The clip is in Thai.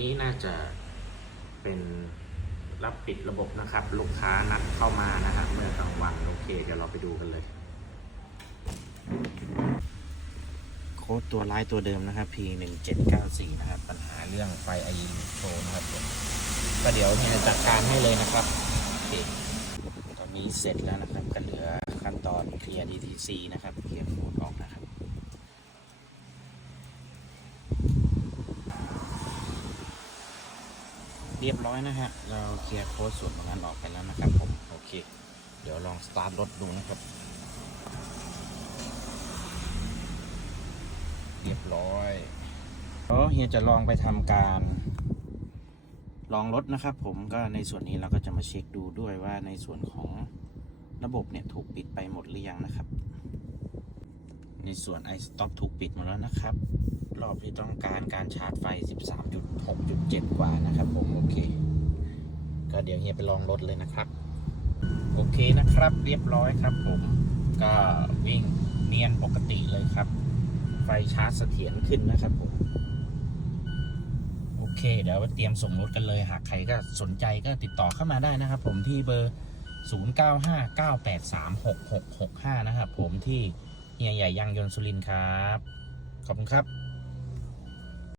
นี้น่าจะเป็นรับปิดระบบนะครับ ลูกค้านัดเข้ามานะฮะเมื่อกลางวันโอเคเดี๋ยวเราไปดูกันเลย โค้ดตัวร้ายตัวเดิมนะครับ P 1 7 9 4นะครับ ปัญหาเรื่องไฟไอโชว์นะครับผมก็เดี๋ยวเฮียจัดการให้เลยนะครับโอเคตอนนี้เสร็จแล้วนะครับก็เหลือขั้นตอนเคลียร์ DTC นะครับเคลียร์โค้ดออกนะครับ เรียบร้อยนะฮะ เราเคลียร์โค้ดส่วนตรงนั้นออกไปแล้วนะครับผม โอเค เดี๋ยวลองสตาร์ทรถดูนะครับ เรียบร้อยเดี๋ยวเฮียจะลองไปทำการ ลองรถนะครับผมก็ในส่วนนี้เราก็จะมาเช็คดูด้วยว่าในส่วนของระบบเนี่ยถูกปิดไปหมดหรือยังนะครับ ในส่วน iStop ถูกปิดหมดแล้วนะครับ รอบที่ต้องการการชาร์จไฟ 13.6.7 กว่านะครับผมโอเค ก็เดี๋ยวเฮียไปลองรถเลยนะครับ โอเคนะครับ เรียบร้อยครับผมก็วิ่งเนียนปกติเลยครับ ไฟชาร์จเสถียรขึ้นนะครับผมโอเค เดี๋ยวเตรียมส่งรถกันเลยหากใครก็สนใจก็ติดต่อเข้ามาได้นะครับ ผมที่เบอร์ 0959836665 นะครับผมที่เฮียใหญ่ยังยนสุรินครับ ขอบคุณครับ